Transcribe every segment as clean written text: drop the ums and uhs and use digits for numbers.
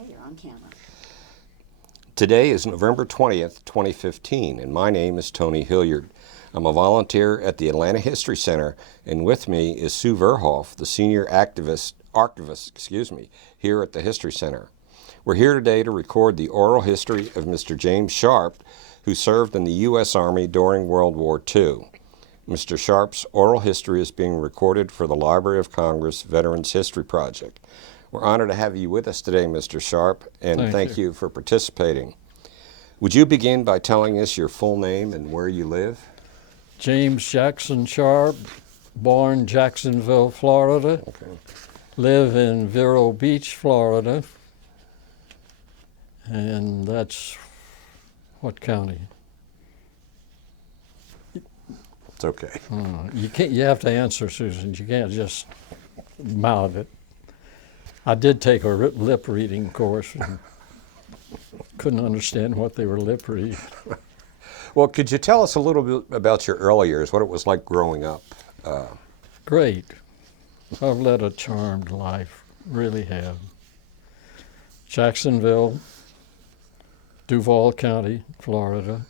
Okay, you're on camera. Today is November 20th, 2015, and my name is Tony Hilliard. I'm a volunteer at the Atlanta History Center, and with me is Sue Verhoff, the senior archivist, here at the History Center. We're here today to record the oral history of Mr. James Sharp, who served in the U.S. Army during World War II. Mr. Sharp's oral history is being recorded for the Library of Congress Veterans History Project. We're honored to have you with us today, Mr. Sharp, and thank you for participating. Would you begin by telling us your full name and where you live? James Jackson Sharp, born Jacksonville, Florida. Okay. Live in Vero Beach, Florida. And that's what county? It's okay. You have to answer, Susan. You can't just mouth it. I did take a lip reading course and couldn't understand what they were lip reading. Well, could you tell us a little bit about your early years, what it was like growing up? Great. I've led a charmed life, really have. Jacksonville, Duval County, Florida.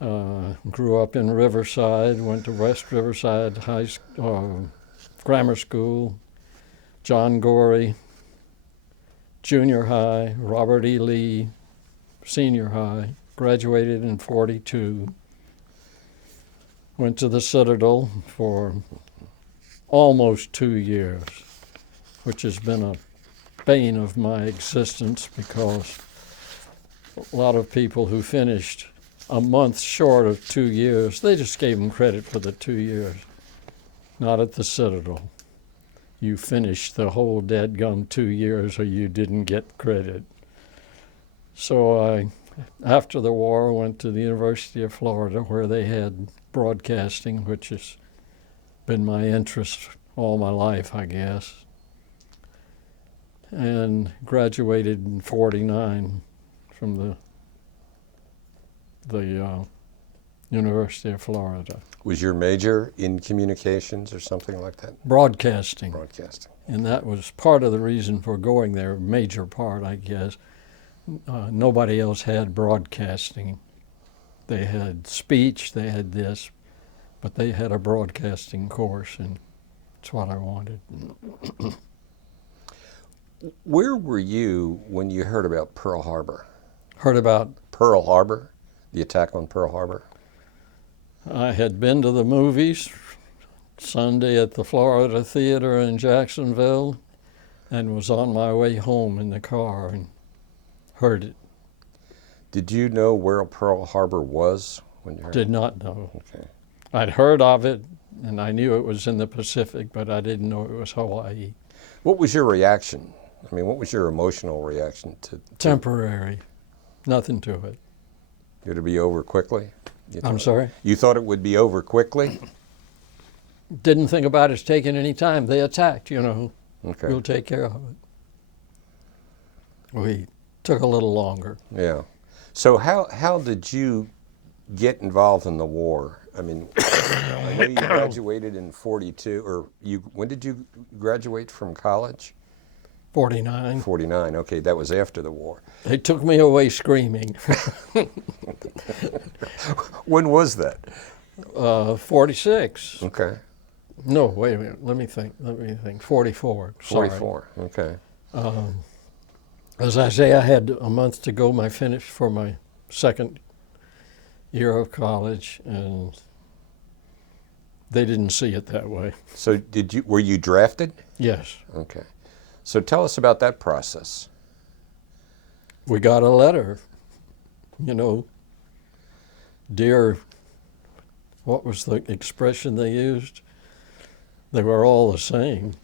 Grew up in Riverside, went to West Riverside Grammar School, John Gorey, junior high, Robert E. Lee, senior high, graduated in '42. Went to the Citadel for almost 2 years, which has been a bane of my existence because a lot of people who finished a month short of 2 years, they just gave them credit for the 2 years. Not at the Citadel. You finished the whole dadgum 2 years or you didn't get credit. So I, after the war, went to the University of Florida where they had broadcasting, which has been my interest all my life, I guess, and graduated in '49 from the University of Florida. Was your major in communications or something like that? Broadcasting. Broadcasting. And that was part of the reason for going there, major part, I guess. Nobody else had broadcasting. They had speech, they had this, but they had a broadcasting course, and it's what I wanted. Where were you when you heard about Pearl Harbor? Heard about Pearl Harbor? The attack on Pearl Harbor? I had been to the movies Sunday at the Florida Theater in Jacksonville and was on my way home in the car and heard it. Did you know where Pearl Harbor was when you heard Did not know. Okay. I'd heard of it and I knew it was in the Pacific, but I didn't know it was Hawaii. What was your reaction? I mean, what was your emotional reaction to Temporary. Nothing to it. it to be over quickly? I'm sorry? You thought it would be over quickly? Didn't think about it taking any time. They attacked, you know. Okay. We'll take care of it. We took a little longer. Yeah. So how did you get involved in the war? I mean, I know you graduated in '42, or when did you graduate from college? 49. 49. Okay, that was after the war. They took me away screaming. When was that? 46. Okay. No, wait a minute. Let me think. 44. Sorry. 44. Okay. As I say, I had a month to go for my second year of college, and they didn't see it that way. So were you drafted? Yes. Okay. So tell us about that process. We got a letter, you know, dear, what was the expression they used? They were all the same.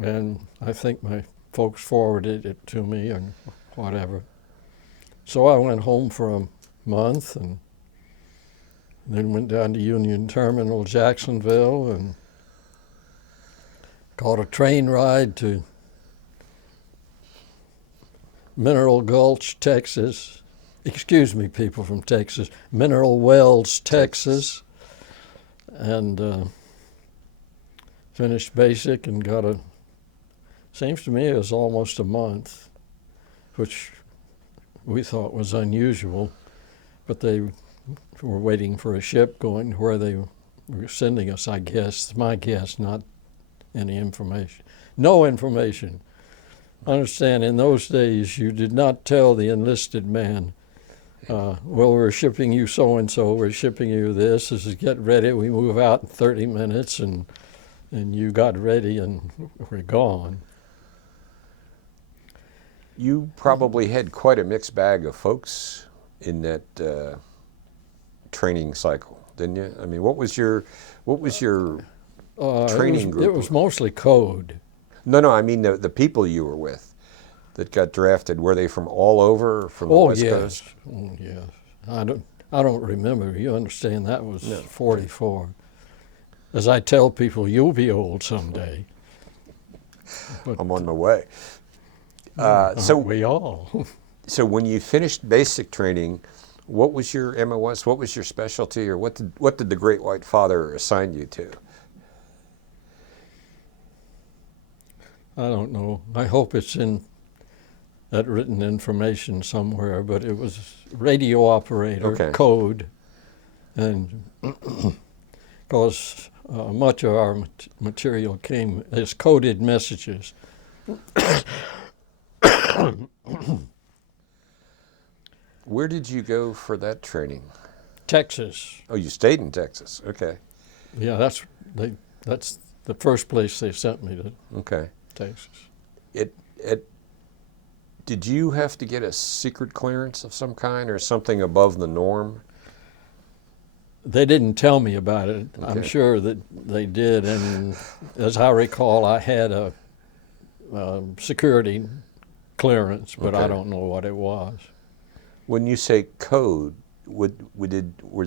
And I think my folks forwarded it to me and whatever. So I went home for a month and then went down to Union Terminal, Jacksonville, and caught a train ride to Mineral Gulch, Texas. Excuse me, people from Texas. Mineral Wells, Texas. And finished basic and got a Seems to me it was almost a month, which we thought was unusual, but they were waiting for a ship going where they were sending us, I guess. My guess, not any information. No information. Understand, in those days, you did not tell the enlisted man, well, we're shipping you so-and-so, we're shipping you this is get ready, we move out in 30 minutes, and you got ready and we're gone. You probably had quite a mixed bag of folks in that training cycle, didn't you? I mean, what was your training group? It was mostly code. No, I mean the people you were with that got drafted. Were they from all over, from the West Coast? Oh, yes. I don't remember. You understand, that was 44. As I tell people, you'll be old someday. But I'm on my way. so we all. So when you finished basic training, what was your MOS? What was your specialty, or what did the Great White Father assign you to? I don't know. I hope it's in that written information somewhere, but it was radio operator, code, and because much of our material came as coded messages. Where did you go for that training? Texas. Oh, you stayed in Texas. Okay. Yeah, that's the first place they sent me to. Okay. Texas. Did you have to get a secret clearance of some kind or something above the norm? They didn't tell me about it. Okay. I'm sure that they did, and as I recall, I had a security clearance, but I don't know what it was. When you say code, was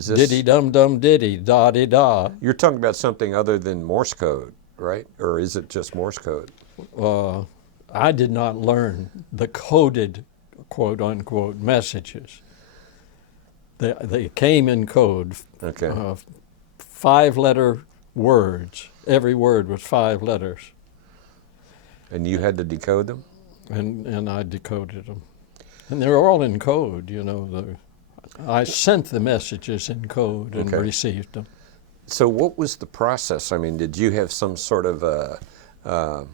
this diddy dum dum diddy da di da? You're talking about something other than Morse code, right? Or is it just Morse code? I did not learn the coded, quote unquote, messages. They came in code. Okay. 5-letter words. Every word was 5 letters. And you had to decode them? And I decoded them. And they were all in code, you know. I sent the messages in code and received them. So what was the process? I mean, did you have some sort of an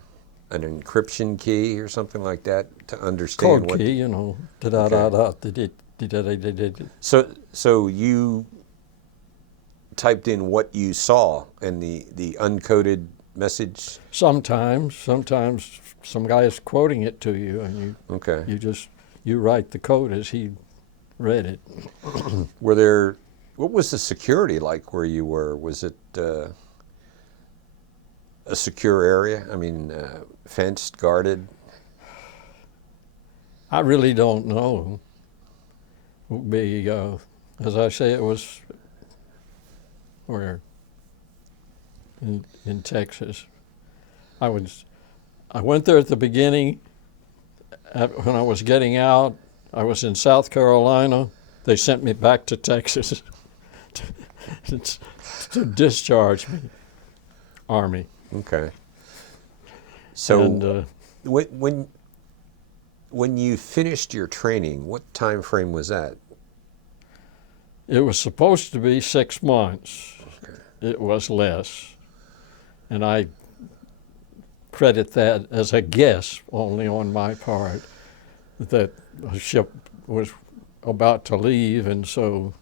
encryption key or something like that to understand code key, you know. So you typed in what you saw in the uncoded message? Sometimes some guy is quoting it to you, and you write the code as he read it. What was the security like where you were? Was it a secure area? I mean, fenced, guarded? I really don't know. It would be, as I say, it was where? In Texas. I went there at the beginning. When I was getting out, I was in South Carolina. They sent me back to Texas to discharge me, Army. Okay. So when you finished your training, what time frame was that? It was supposed to be 6 months. Okay. It was less. And I credit that as a guess only on my part, that the ship was about to leave, and so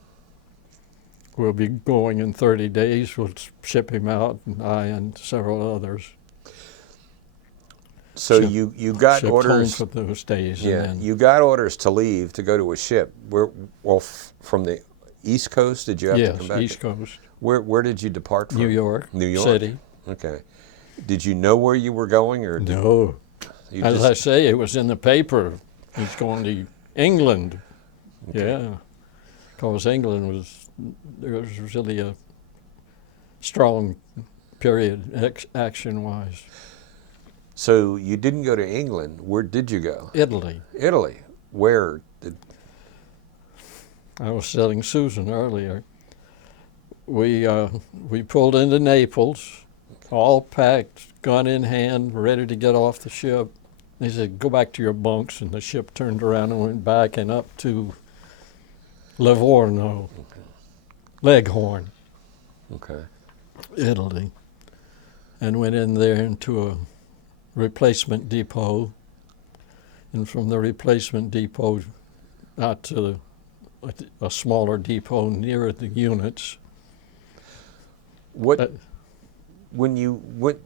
we'll be going in 30 days. We'll ship him out, and I and several others. So you got orders home for those days. Yeah, and then, you got orders to leave to go to a ship. From the East Coast, did you have to come back? Yes, East Coast. Where did you depart from? New York. New York City. Okay. Did you know where you were going, or no? As I say, it was in the paper. He's going to England. Okay. Yeah, because England there was really a strong period action-wise. So you didn't go to England. Where did you go? Italy. Italy. Where did? I was telling Susan earlier. We pulled into Naples, all packed, gun in hand, ready to get off the ship. They said, go back to your bunks, and the ship turned around and went back and up to Livorno, Leghorn, Okay. Italy, and went in there into a replacement depot, and from the replacement depot out to a smaller depot near the units. What when you went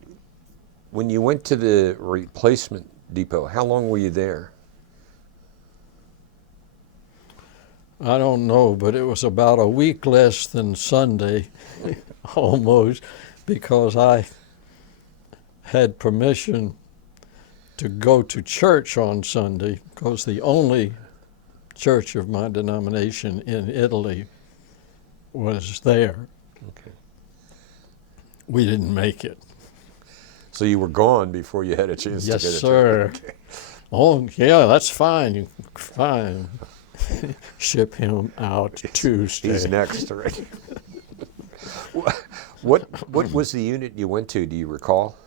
to the replacement depot, how long were you there? I don't know, but it was about a week less than Sunday, almost, because I had permission to go to church on Sunday, because the only church of my denomination in Italy was there. Okay. We didn't make it. So you were gone before you had a chance Yes, to get a sir. church. Okay. Oh, yeah, that's fine. Fine. Ship him out Tuesday. He's next, right? What was the unit you went to? Do you recall?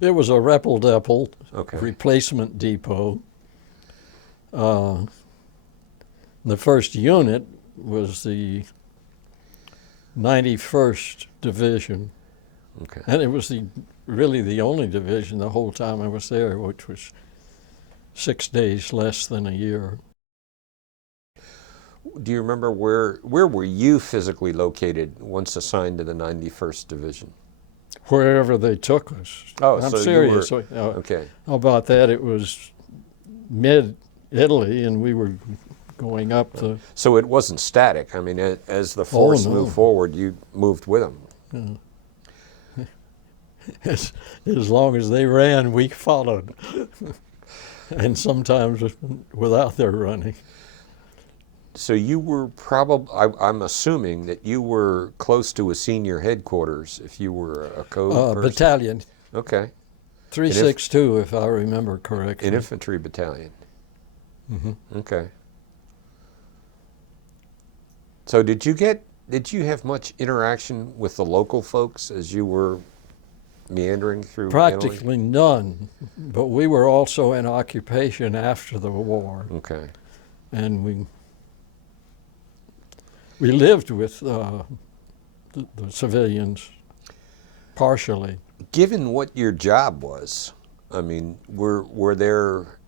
It was a Repel Okay. replacement depot. The first unit was the 91st Division, Okay. and it was really the only division the whole time I was there, which was 6 days less than a year. Do you remember where were you physically located once assigned to the 91st Division? Wherever they took us. Oh, I'm so serious. you were, okay. How about that? It was mid-Italy, and we were going up the... So it wasn't static. I mean, as the force no. moved forward, you moved with them. As long as they ran, we followed. And sometimes without their running. So you were probably, I'm assuming that you were close to a senior headquarters if you were a code person. Battalion, Okay. 362, if I remember correctly. An infantry battalion. Mm-hmm. Okay. So did you have much interaction with the local folks as you were meandering through Italy? Practically none, but we were also in occupation after the war, Okay. and we lived with the civilians partially. Given what your job was, I mean, were there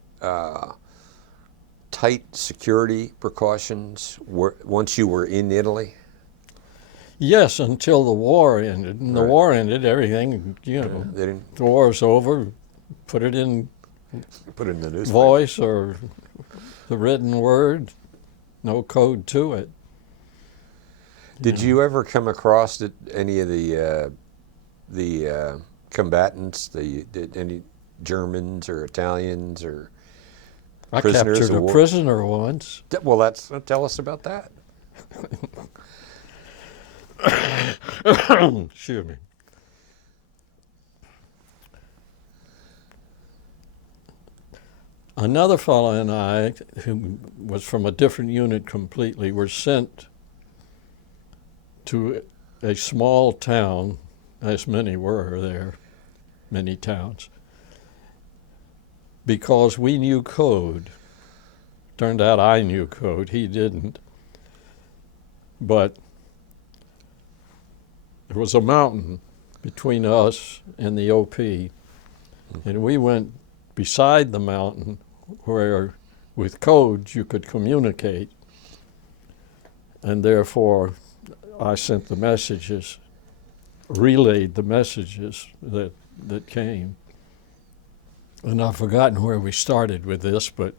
tight security precautions once you were in Italy? Yes, until the war ended. And the Right. war ended, everything, They didn't the war's over, put it in put it in the newspaper. voice or the written word, no code to it. Did you ever come across any of the combatants, any Germans or Italians or I prisoners captured of a war? prisoner once. Well, tell us about that. Excuse me. Another fellow and I, who was from a different unit completely, were sent to a small town, as many were there, many towns, because we knew code. Turned out I knew code, he didn't. But there was a mountain between us and the OP, and we went beside the mountain where with codes you could communicate, and therefore I sent the messages, relayed the messages that came. And I've forgotten where we started with this, but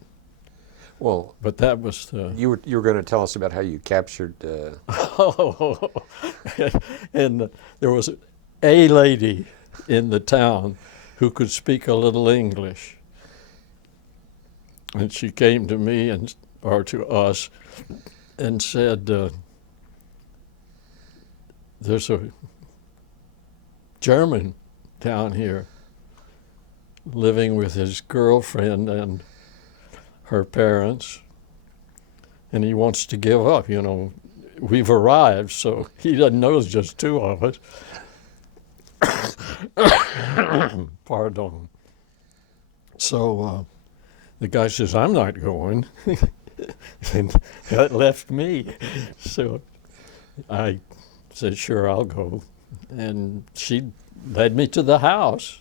that was the... You were going to tell us about how you captured. And there was a lady in the town who could speak a little English. And she came to me or to us and said, there's a German down here living with his girlfriend and her parents, and he wants to give up. we've arrived, so he doesn't know it's just two of us. Pardon. So the guy says, I'm not going. And that left me. So I said, sure, I'll go. And she led me to the house,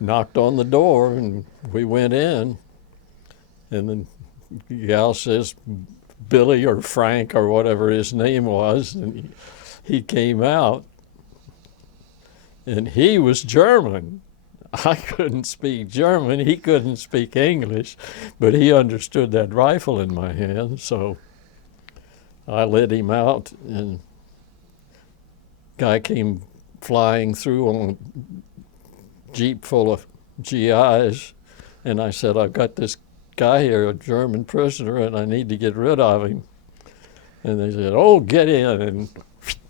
knocked on the door, and we went in. And then the gal says, Billy or Frank or whatever his name was, and he came out, and he was German. I couldn't speak German, he couldn't speak English, but he understood that rifle in my hand, so I let him out, and guy came flying through on a Jeep full of GIs, and I said, I've got this guy here, a German prisoner, and I need to get rid of him. And they said, oh, get in, and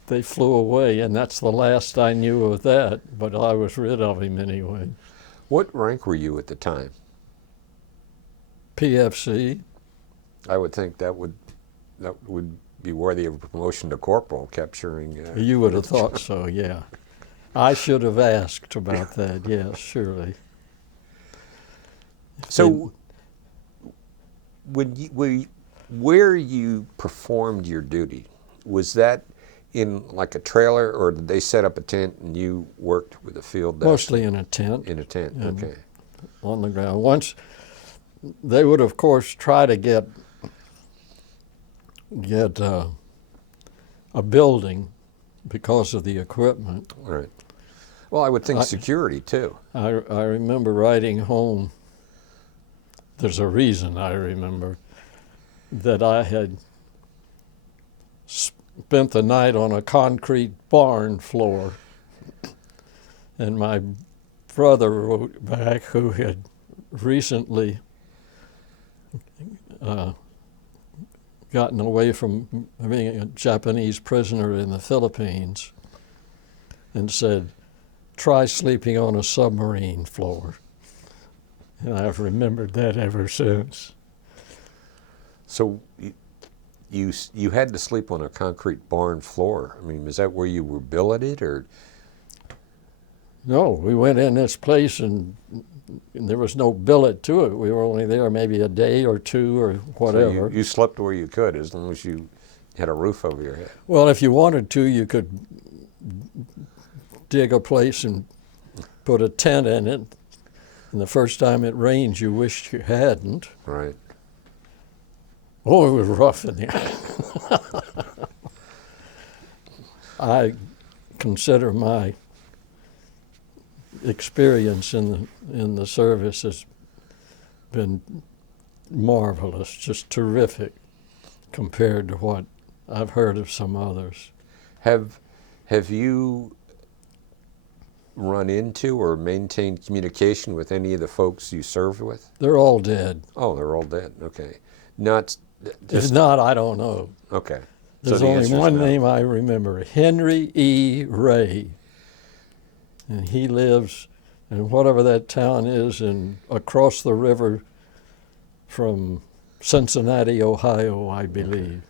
they flew away, and that's the last I knew of that, but I was rid of him anyway. What rank were you at the time? PFC. I would think that would be worthy of promotion to corporal, capturing. You would have thought so, yeah. I should have asked about that, yes, surely. So, where you performed your duty, was that in like a trailer, or did they set up a tent and you worked with a field desk? Mostly in a tent. In a tent, okay. On the ground. Once, they would, of course, try to get a building because of the equipment. Right. Well, I would think security, too. I remember riding home. There's a reason I remember that I had spent the night on a concrete barn floor, and my brother wrote back, who had recently gotten away from being a Japanese prisoner in the Philippines, and said, try sleeping on a submarine floor. And I've remembered that ever since. So you had to sleep on a concrete barn floor. I mean, is that where you were billeted, or? No, we went in this place and there was no billet to it. We were only there maybe a day or two or whatever. So you slept where you could, as long as you had a roof over your head. Well, if you wanted to, you could dig a place and put a tent in it. And the first time it rained, you wished you hadn't. Right. Oh, it was rough in there. I consider my experience in the service has been marvelous, just terrific compared to what I've heard of some others. Have you run into or maintained communication with any of the folks you served with? They're all dead. Oh, they're all dead. Okay. Not. If not, I don't know. Okay. There's so the only one no. name I remember, Henry E. Ray. And he lives in whatever that town is across the river from Cincinnati, Ohio, I believe.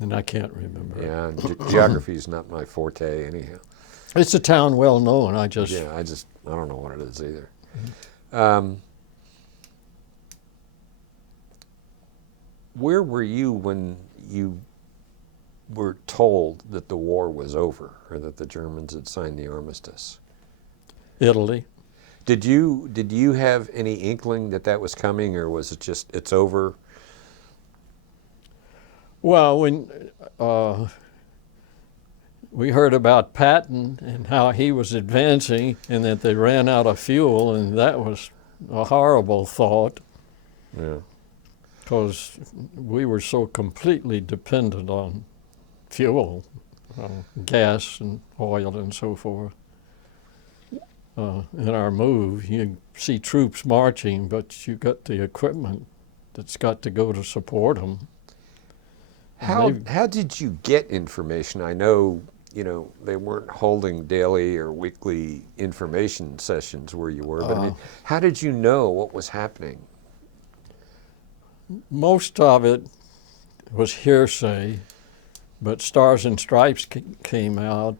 And I can't remember. Yeah, geography is not my forte anyhow. It's a town well known. I don't know what it is either. Where were you when you were told that the war was over, or that the Germans had signed the armistice? Italy. Did you have any inkling that was coming, or was it just, it's over? Well, when we heard about Patton and how he was advancing and that they ran out of fuel, and that was a horrible thought. Yeah. Because we were so completely dependent on fuel, gas and oil and so forth. In our move, you see troops marching, but you got the equipment that's got to go to support them. How did you get information? I know, they weren't holding daily or weekly information sessions where you were, but how did you know what was happening? Most of it was hearsay, but Stars and Stripes came out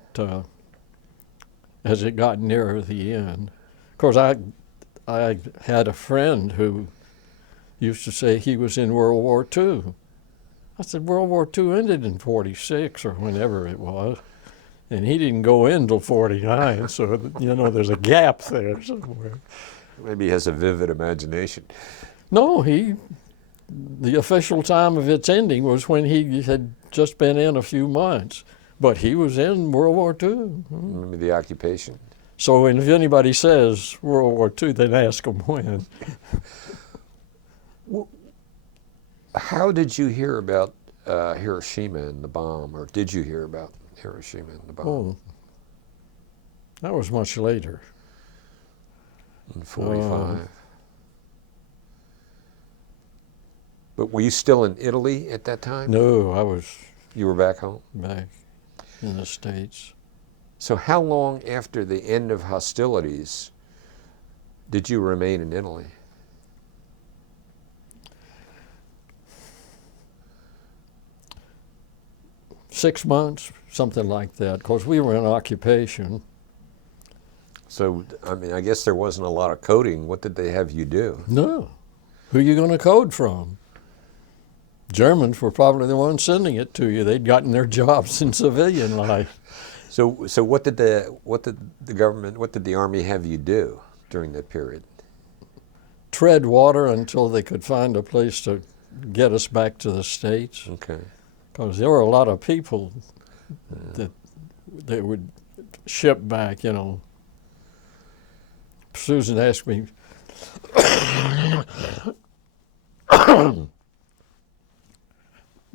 as it got nearer the end. Of course, I had a friend who used to say he was in World War II. I said, World War II ended in 46 or whenever it was, and he didn't go in till 49, so, you know, there's a gap there somewhere. Maybe he has a vivid imagination. No, the official time of its ending was when he had just been in a few months, but he was in World War II. Maybe the occupation. So if anybody says World War II, then ask them when. How did you hear about Hiroshima and the bomb, or did you hear about Hiroshima and the bomb? Oh, that was much later. In 45. But were you still in Italy at that time? No, I was You were back home? back in the States. So how long after the end of hostilities did you remain in Italy? Six months, something like that, because we were in occupation. So, I mean, I guess there wasn't a lot of coding. What did they have you do? No. Who are you going to code from? Germans were probably the ones sending it to you. They'd gotten their jobs in civilian life. So what did the government, what did the Army have you do during that period? Tread water until they could find a place to get us back to the States. Okay. Because there were a lot of people that they would ship back, you know. Susan asked me,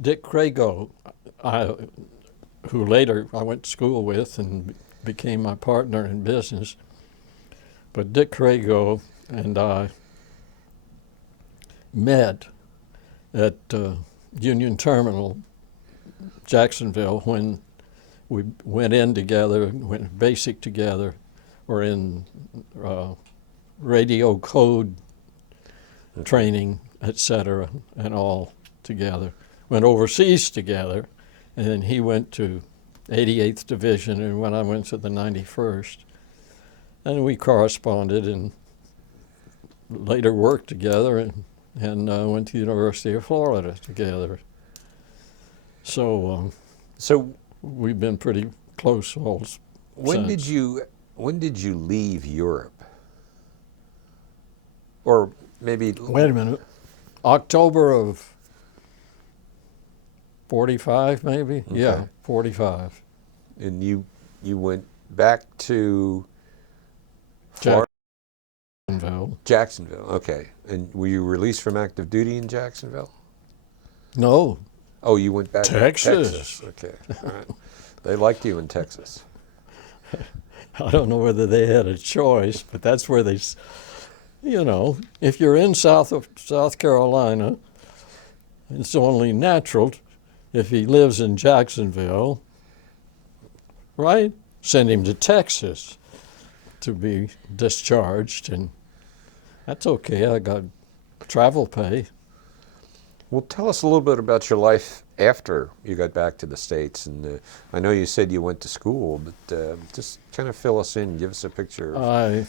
Dick Crago, who later I went to school with and became my partner in business, but Dick Crago and I met at Union Terminal, Jacksonville, when we went in together, went basic together, or in radio code training, etc., and all together. Went overseas together, and then he went to 88th Division, and when I went to the 91st. And we corresponded and later worked together and went to the University of Florida together. So we've been pretty close all When since. did you leave Europe? Or maybe Wait a minute. October of 45, maybe? Okay. Yeah, 45. And you went back to Florida? Jacksonville, okay. And were you released from active duty in Jacksonville? No, Oh, you went back Texas. to Texas. Okay, all right. They liked you in Texas. I don't know whether they had a choice, but that's where they, you know, if you're in South Carolina, it's only natural if he lives in Jacksonville, right? Send him to Texas to be discharged, and that's okay. I got travel pay. Well, tell us a little bit about your life after you got back to the States. And I know you said you went to school, but just kind of fill us in, give us a picture. I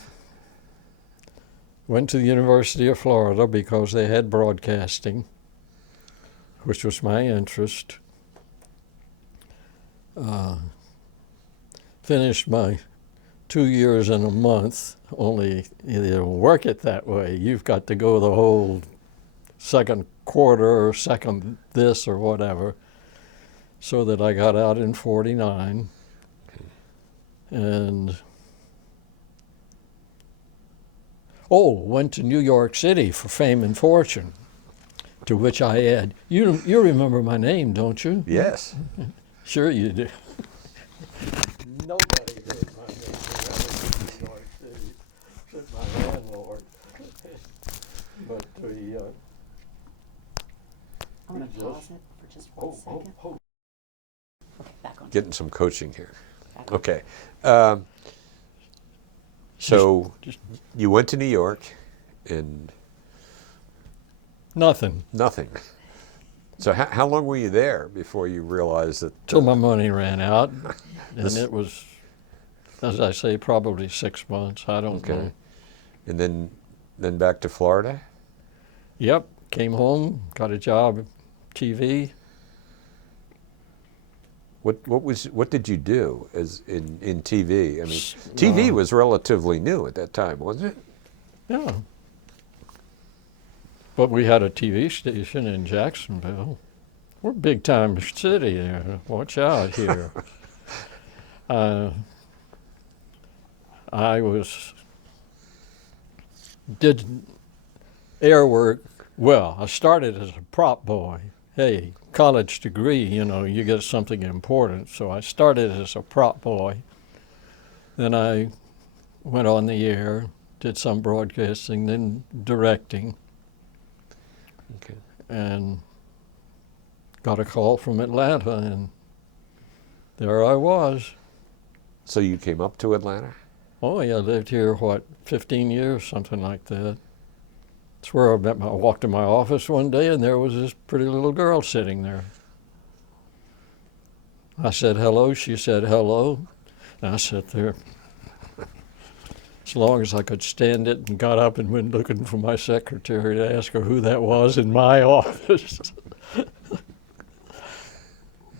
went to the University of Florida because they had broadcasting, which was my interest. Finished my 2 years and a month, only you don't work it that way. You've got to go the whole second quarter or second this or whatever, so that I got out in 49. And went to New York City for fame and fortune, to which I add, you remember my name, don't you? Yes. Sure you do. Nobody heard my name when I was in New York City, except my landlord. But we I'm going to pause it for just 1 second. Okay, back on. Getting some coaching here. Back on. Okay. So you went to New York and nothing. nothing. So how long were you there before you realized that? Till my money ran out, and This- it was, as I say, probably 6 months. I don't know. And then back to Florida? Yep, came home, got a job, TV. What did you do as in TV? I mean, TV was relatively new at that time, wasn't it? Yeah. But we had a TV station in Jacksonville. We're a big time city there. Watch out here. I did air work. Well, I started as a prop boy. Hey, college degree, you get something important. So I started as a prop boy. Then I went on the air, did some broadcasting, then directing. Okay. And got a call from Atlanta, and there I was. So you came up to Atlanta? Oh yeah, I lived here, 15 years, something like that. That's where I walked in my office one day, and there was this pretty little girl sitting there. I said hello, she said hello, and I sat there as long as I could stand it, and got up and went looking for my secretary to ask her who that was in my office.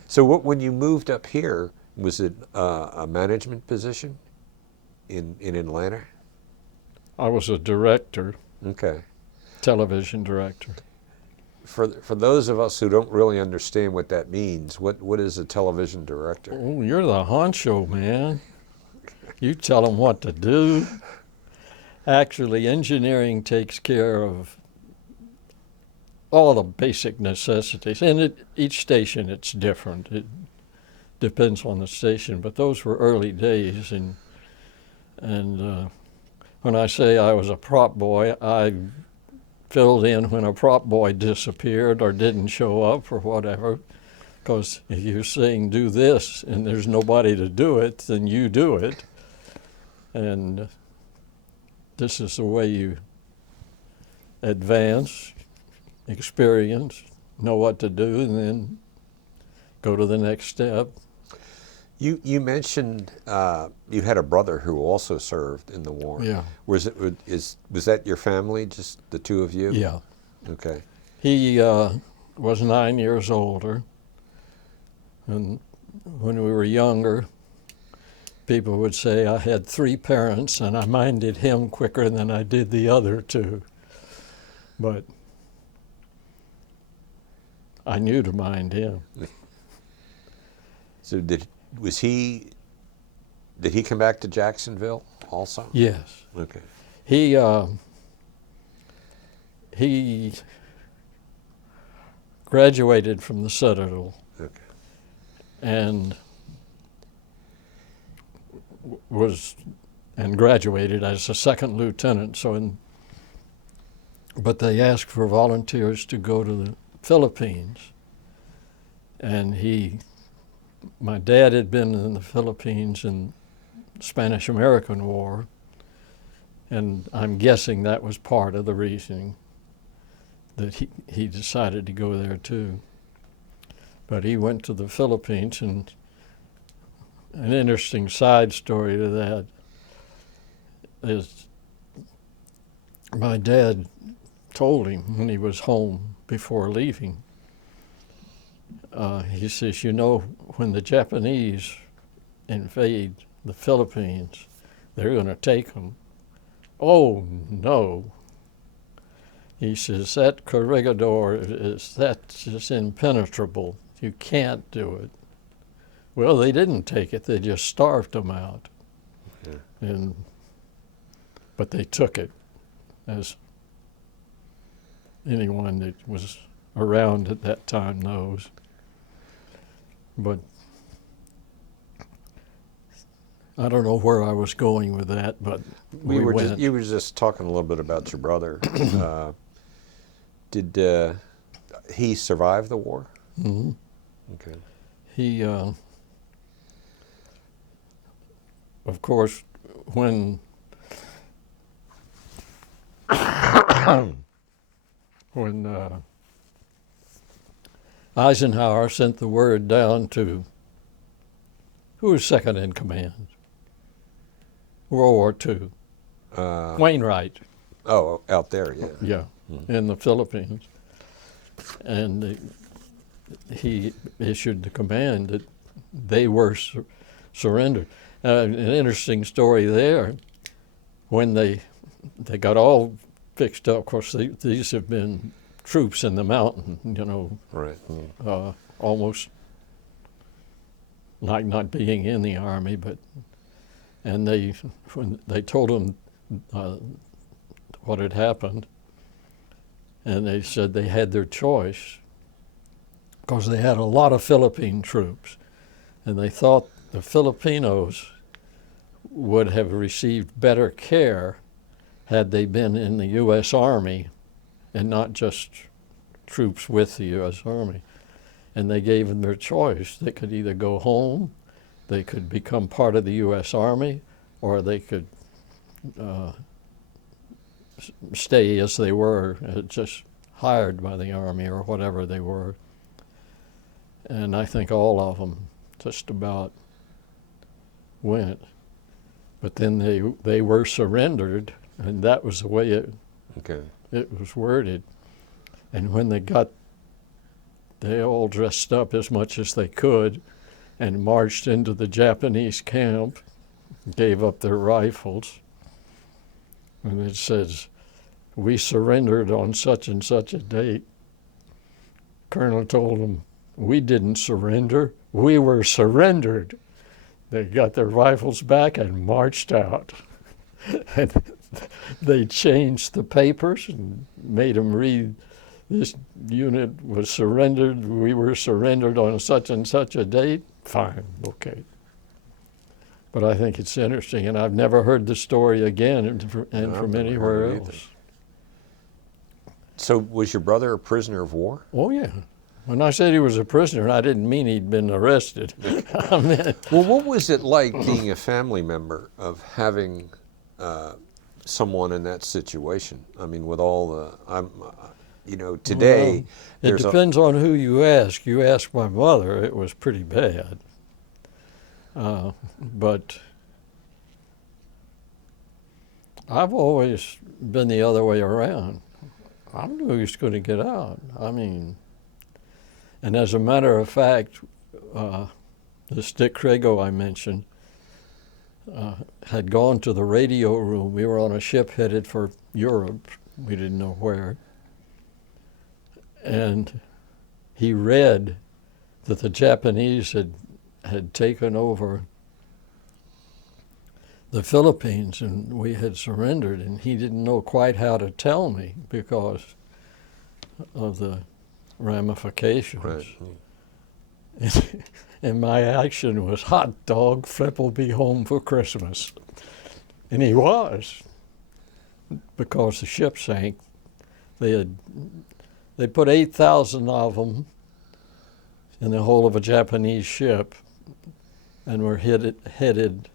So when you moved up here, was it a management position in Atlanta? I was a director, Okay. television director. For those of us who don't really understand what that means, what is a television director? Oh, you're the honcho, man. You tell them what to do. Actually, engineering takes care of all the basic necessities. And each station, it's different. It depends on the station. But those were early days. And when I say I was a prop boy, I filled in when a prop boy disappeared or didn't show up or whatever. Because if you're saying do this and there's nobody to do it, then you do it. And this is the way you advance, experience, know what to do, and then go to the next step. You mentioned you had a brother who also served in the war. Yeah. Was that your family, just the two of you? Yeah. Okay. He was 9 years older, and when we were younger, people would say I had 3 parents and I minded him quicker than I did the other 2. But I knew to mind him. So did he come back to Jacksonville also? Yes. Okay. He graduated from the Citadel. Okay. And graduated as a second lieutenant. But they asked for volunteers to go to the Philippines, and my dad had been in the Philippines in the Spanish-American War, and I'm guessing that was part of the reasoning that he decided to go there too. But he went to the Philippines, and an interesting side story to that is my dad told him when he was home before leaving, he says, when the Japanese invade the Philippines, they're going to take them. Oh, no. He says, that corregidor that's just impenetrable. You can't do it. Well, they didn't take it. They just starved them out. Yeah. But they took it, as anyone that was around at that time knows. But I don't know where I was going with that, but we went. You were just talking a little bit about your brother. Did he survive the war? Mm-hmm. Okay. He, of course, when Eisenhower sent the word down to, who was second in command? World War II. Wainwright. Oh, out there, yeah. Yeah, in the Philippines. And he issued the command that they were surrendered. An interesting story there, when they got all fixed up, of course, these have been troops in the mountain, you know, Right. almost like not being in the Army, but, and when they told them what had happened, and they said they had their choice because they had a lot of Philippine troops, and they thought the Filipinos would have received better care had they been in the U.S. Army and not just troops with the U.S. Army. And they gave them their choice. They could either go home, they could become part of the U.S. Army, or they could stay as they were, just hired by the Army or whatever they were. And I think all of them just about went. But then they were surrendered, and that was the way it was worded. And when they all dressed up as much as they could and marched into the Japanese camp, gave up their rifles. And it says, "We surrendered on such and such a date." Colonel told them, "We didn't surrender, we were surrendered." They got their rifles back and marched out. And they changed the papers and made them read, "This unit was surrendered, we were surrendered on such and such a date." Fine, okay. But I think it's interesting, and I've never heard the story again and from anywhere else. So was your brother a prisoner of war? Oh, yeah. When I said he was a prisoner, I didn't mean he'd been arrested. I meant, Well, what was it like being a family member of having someone in that situation? I mean, with all the, today. well, it depends on who you ask. You ask my mother, it was pretty bad. But I've always been the other way around. I knew he was going to get out. I mean, and as a matter of fact, this Dick Crago I mentioned had gone to the radio room. We were on a ship headed for Europe. We didn't know where. And he read that the Japanese had taken over the Philippines and we had surrendered, and he didn't know quite how to tell me because of the ramifications. Right. And my action was, "Hot dog, Flip will be home for Christmas." And he was, because the ship sank. They put 8,000 of them in the hull of a Japanese ship and were headed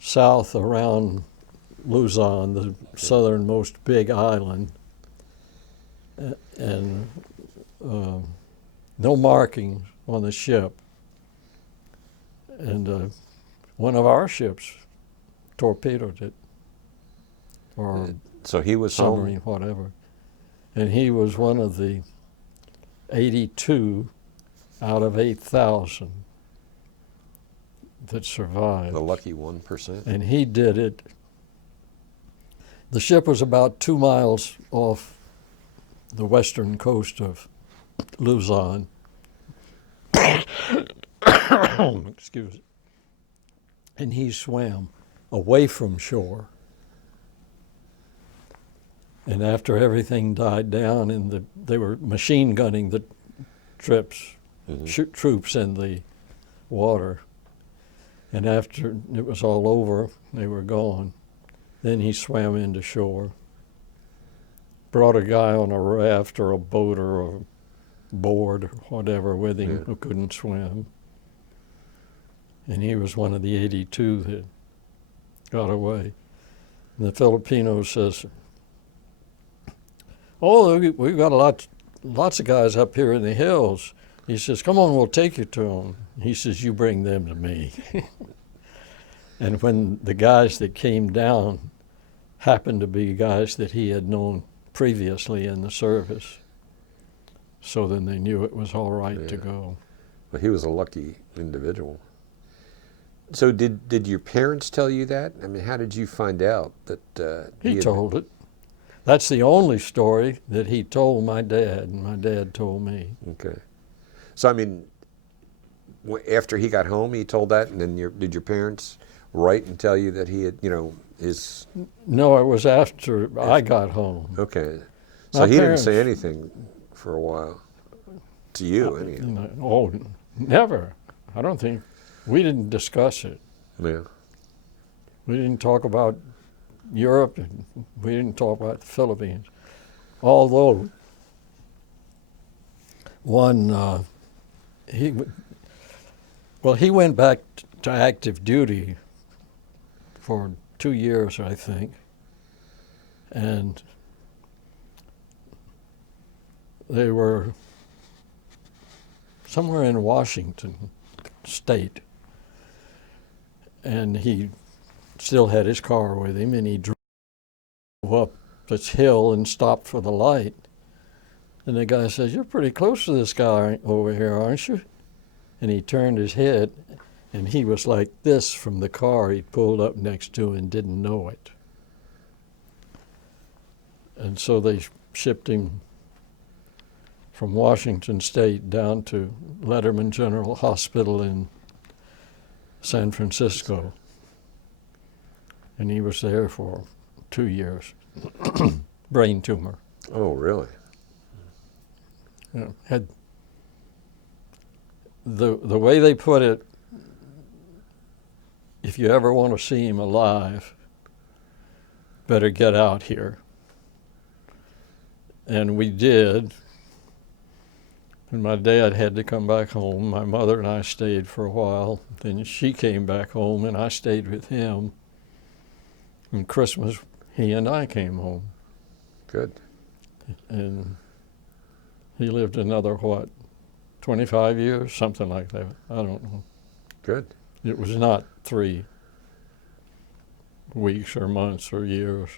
south around Luzon, the southernmost big island, and no markings on the ship. And one of our ships torpedoed it, or so he was submarine, home. whatever. And he was one of the 82 out of 8,000 that survived. The lucky 1%. And he did it. The ship was about 2 miles off the western coast of Luzon. Excuse me. And he swam away from shore. And after everything died down and they were machine gunning the troops in the water, and after it was all over, they were gone, then he swam into shore, brought a guy on a raft or a boat or a board or whatever with him who couldn't swim. And he was one of the 82 that got away. And the Filipino says, "Oh, we've got lots of guys up here in the hills. He says, come on, we'll take you to them. He says, you bring them to me. And when the guys that came down happened to be guys that he had known previously in the service, so then they knew it was all right to go. Well, he was a lucky individual. So did your parents tell you that? I mean, how did you find out that He told it. That's the only story that he told my dad, and my dad told me. Okay. So, I mean, after he got home, he told that, and then did your parents write and tell you that he had, his... No, it was after I got home. Okay. So My he parents, didn't say anything for a while. To you, anyhow. Oh, never. I don't think. We didn't discuss it. Yeah. We didn't talk about Europe, and we didn't talk about the Philippines. Although, he went back to active duty for 2 years, I think. And they were somewhere in Washington State. And he still had his car with him, and he drove up this hill and stopped for the light. And the guy says, you're pretty close to this guy over here, aren't you? And he turned his head, and he was like this from the car he pulled up next to and didn't know it. And so they shipped him from Washington State down to Letterman General Hospital in San Francisco. And he was there for 2 years. Brain tumor. Oh, really? Had the way they put it, if you ever want to see him alive, better get out here. And we did. And my dad had to come back home. My mother and I stayed for a while. Then she came back home, and I stayed with him. And Christmas, he and I came home. Good. And he lived another, 25 years? Something like that. I don't know. Good. It was not 3 weeks or months or years.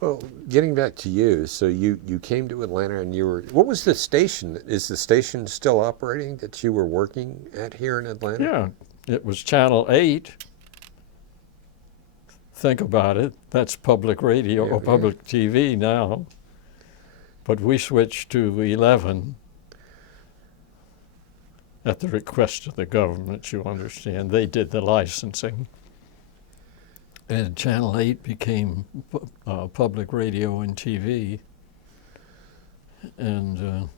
Well, getting back to you, so you came to Atlanta and you were, what was the station? Is the station still operating that you were working at here in Atlanta? Yeah, it was Channel 8. Think about it. That's public radio or public TV now. But we switched to 11 at the request of the government, you understand. They did the licensing. And Channel 8 became public radio and TV. And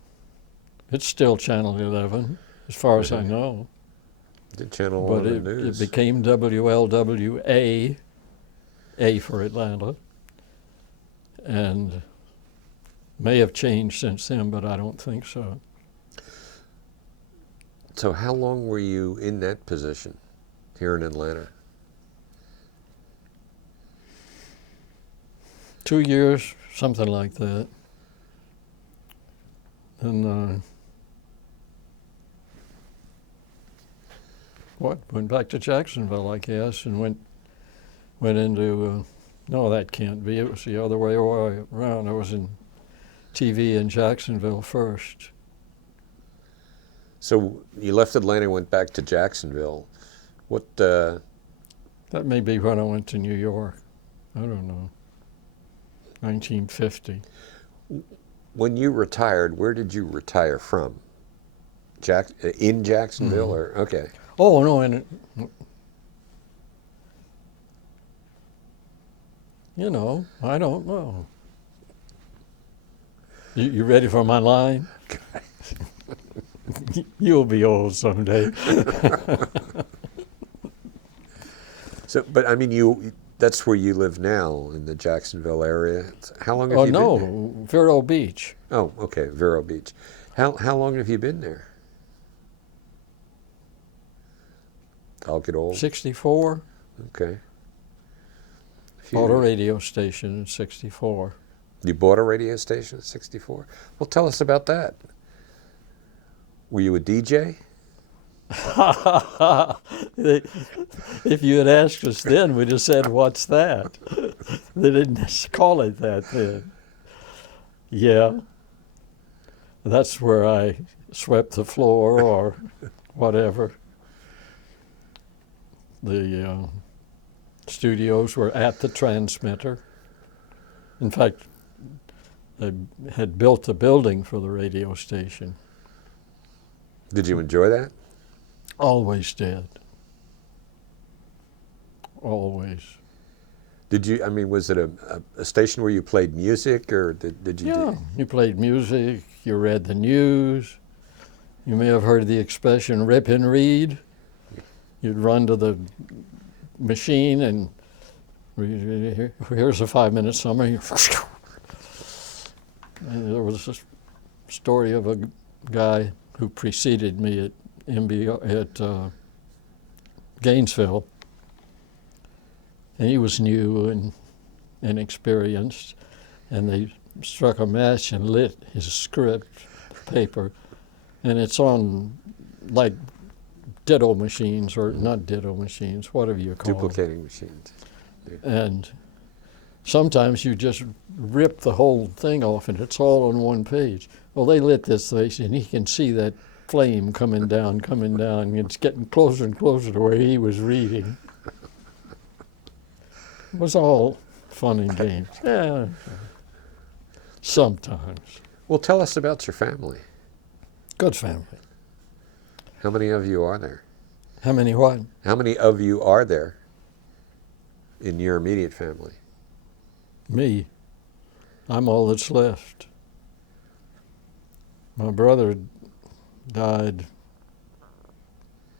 it's still Channel 11, as far as I know. The Channel But 11 News. it became WLWA, A for Atlanta. And may have changed since then, but I don't think so. So how long were you in that position here in Atlanta? 2 years, something like that. And went back to Jacksonville, I guess, and went into, no, that can't be. It was the other way around. I was in TV in Jacksonville first. So you left Atlanta and went back to Jacksonville. What? That may be when I went to New York. I don't know. 1950. When you retired, where did you retire from? In Jacksonville, or okay? Oh no, I don't know. You ready for my line? You'll be old someday. So, but I mean, that's where you live now, in the Jacksonville area. How long have you been there? Oh, no, Vero Beach. Oh, okay, Vero Beach. How long have you been there? I'll get old. 64. Okay. Bought a radio station in 64. You bought a radio station in 64? Well, tell us about that. Were you a DJ? If you had asked us then, we'd have said, "What's that?" They didn't call it that then. Yeah, that's where I swept the floor or whatever. The studios were at the transmitter. In fact, they had built a building for the radio station. Did you enjoy that? Always did. Always. Did you, I mean, was it a station where you played music, or did you Yeah, you played music, you read the news. You may have heard the expression rip and read. You'd run to the machine and here's a 5-minute summary. And there was this story of a guy who preceded me at Gainesville, and he was new and inexperienced, and they struck a match and lit his script paper, and it's on like ditto machines, or not ditto machines, whatever you call duplicating machines? them. And sometimes you just rip the whole thing off and it's all on one page. Well, they lit this place and he can see that flame coming down, and it's getting closer and closer to where he was reading. It was all fun and games. Yeah, sometimes. Well, tell us about your family. Good family. How many of you are there? How many what? How many of you are there in your immediate family? Me. I'm all that's left. My brother died,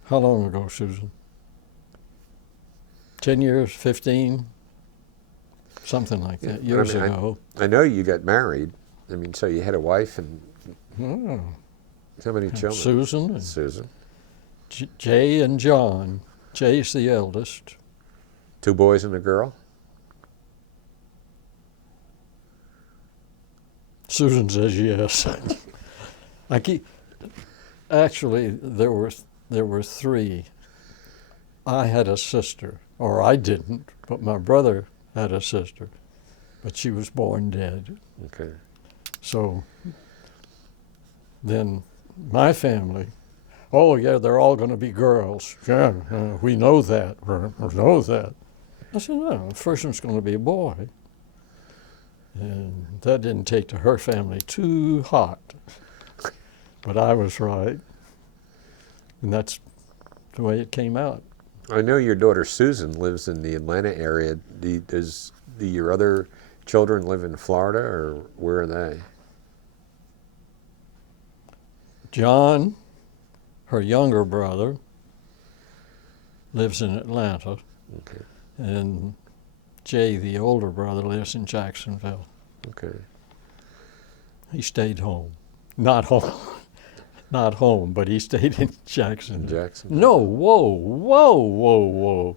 how long ago, Susan? 10 years, 15? Something like that, years ago. I know you got married. I mean, so you had a wife and Oh. how many children? Susan. And Susan. Jay and John. Jay's the eldest. 2 boys and a girl? Susan says yes. Actually, there were 3. I had a sister, or I didn't, but my brother had a sister, but she was born dead. Okay. So then my family, oh yeah, they're all going to be girls. Yeah, we know that. We know that. I said, no, the first one's going to be a boy. And that didn't take to her family too hot. But I was right. And that's the way it came out. I know your daughter Susan lives in the Atlanta area. Do your other children live in Florida, or where are they? John, her younger brother, lives in Atlanta. Okay. And Jay, the older brother, lives in Jacksonville. Okay. He stayed home. Not home. Not home, but he stayed in Jacksonville. Jacksonville. No, whoa.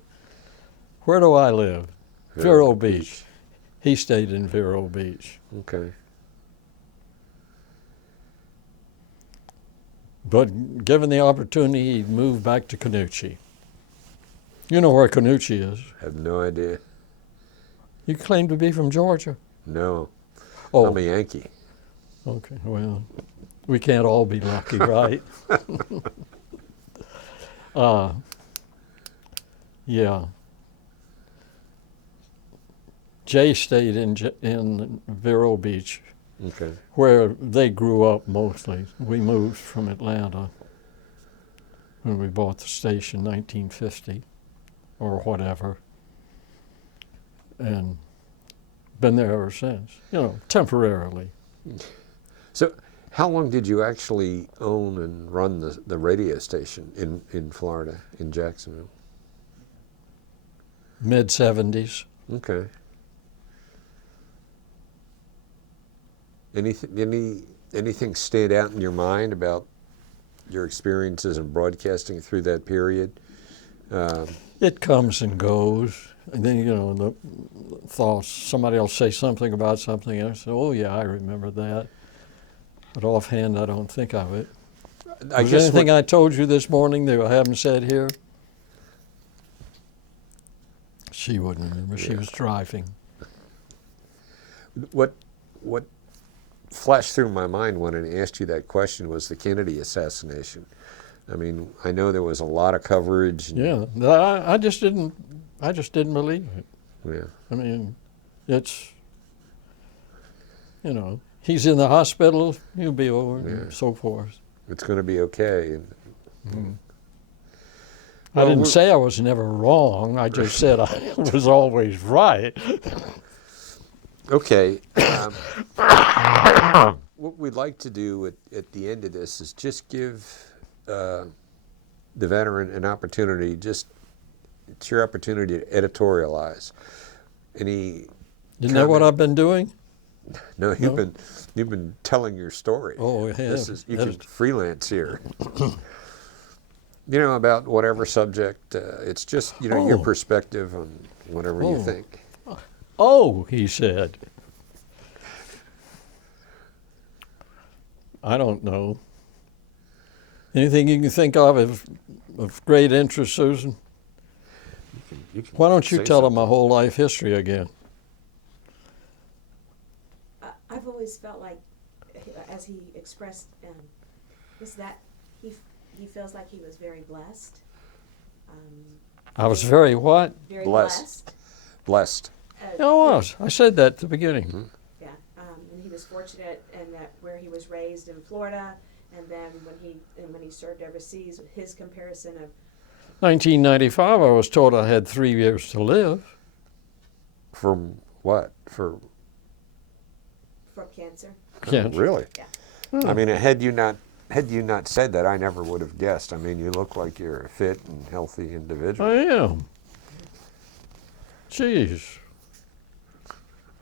Where do I live? Vero Beach. He stayed in Vero Beach. Okay. But given the opportunity, he'd moved back to Canoochee. You know where Canoochee is? Have no idea. You claim to be from Georgia. No. Oh, I'm a Yankee. okay, well, we can't all be lucky, right? Yeah. Jay stayed in Vero Beach, Okay. where they grew up mostly. We moved from Atlanta when we bought the station, 1950 or whatever, and been there ever since, temporarily. So how long did you actually own and run the radio station in Florida, in Jacksonville? Mid-70s. Okay. Anything stand out in your mind about your experiences in broadcasting through that period? It comes and goes. And then, the thoughts, somebody will say something about something, and I say, oh yeah, I remember that. But offhand, I don't think of it. I Was guess there anything what, I told you this morning that I haven't said here? She wouldn't remember. She was driving. what flashed through my mind when I asked you that question was the Kennedy assassination. I mean, I know there was a lot of coverage. And, Yeah, I just didn't believe it. yeah. I mean, it's, he's in the hospital, he'll be over it, and so forth. It's going to be okay. I didn't say I was never wrong. I just said I was always right. Okay. What we'd like to do at the end of this is just give the veteran an opportunity. It's your opportunity to editorialize. Isn't that what I've been doing? No, you've been telling your story. Oh, yeah. You can freelance here. About whatever subject. It's just your perspective on whatever you think. Oh, he said. I don't know. Anything you can think of great interest, Susan? You can Why don't you say tell them something. my whole life history again? I've always felt like, as he expressed, was that he feels like he was very blessed. I was very what? Very Blessed. Blessed. I was. I said that at the beginning. Mm-hmm. Yeah, and he was fortunate in that where he was raised in Florida, and then when he served overseas, his comparison of 1995, I was told I had 3 years to live. From what? For cancer. Cancer. Really? Yeah. I mean, had you not said that, I never would have guessed. I mean, you look like you're a fit and healthy individual. I am. Jeez.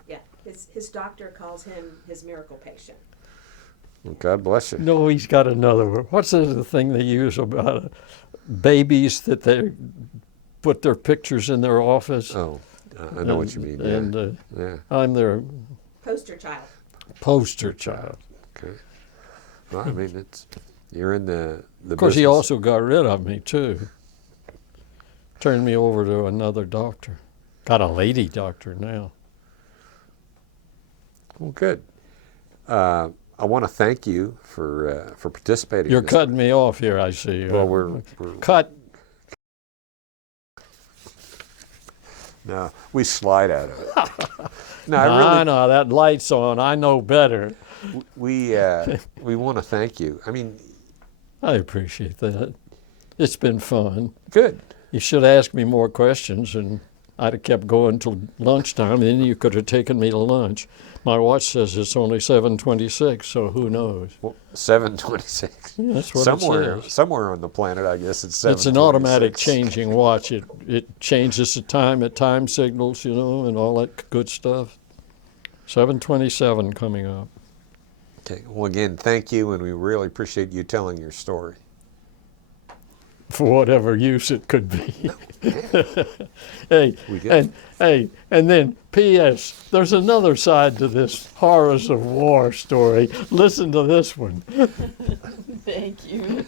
Yeah, his doctor calls him his miracle patient. Well, God bless you. No, he's got another word. What's the thing they use about babies that they put their pictures in their office? Oh, I know what you mean. Yeah. And Yeah. I'm their Poster child. poster child. Okay. Well, I mean, you're in the Of course, he business. also got rid of me, too. Turned me over to another doctor. Got a lady doctor now. Well, good. I want to thank you for participating. You're in this. cutting me off here, I see. Well, we're Cut. no, we slide out of it. No, I know, that light's on. I know better. we want to thank you. I mean, I appreciate that. It's been fun. good. You should ask me more questions, and I'd have kept going till lunchtime, and then you could have taken me to lunch. My watch says it's only 7:26, so who knows? Well, 7:26. Yeah, that's what it says. Somewhere on the planet, I guess it's 7:26. It's an automatic changing watch. It changes the time at time signals, and all that good stuff. 7:27 coming up. Okay. Well, again, thank you, and we really appreciate you telling your story. For whatever use it could be. Hey, We did. and then P.S. There's another side to this horrors of war story. Listen to this one. Thank you.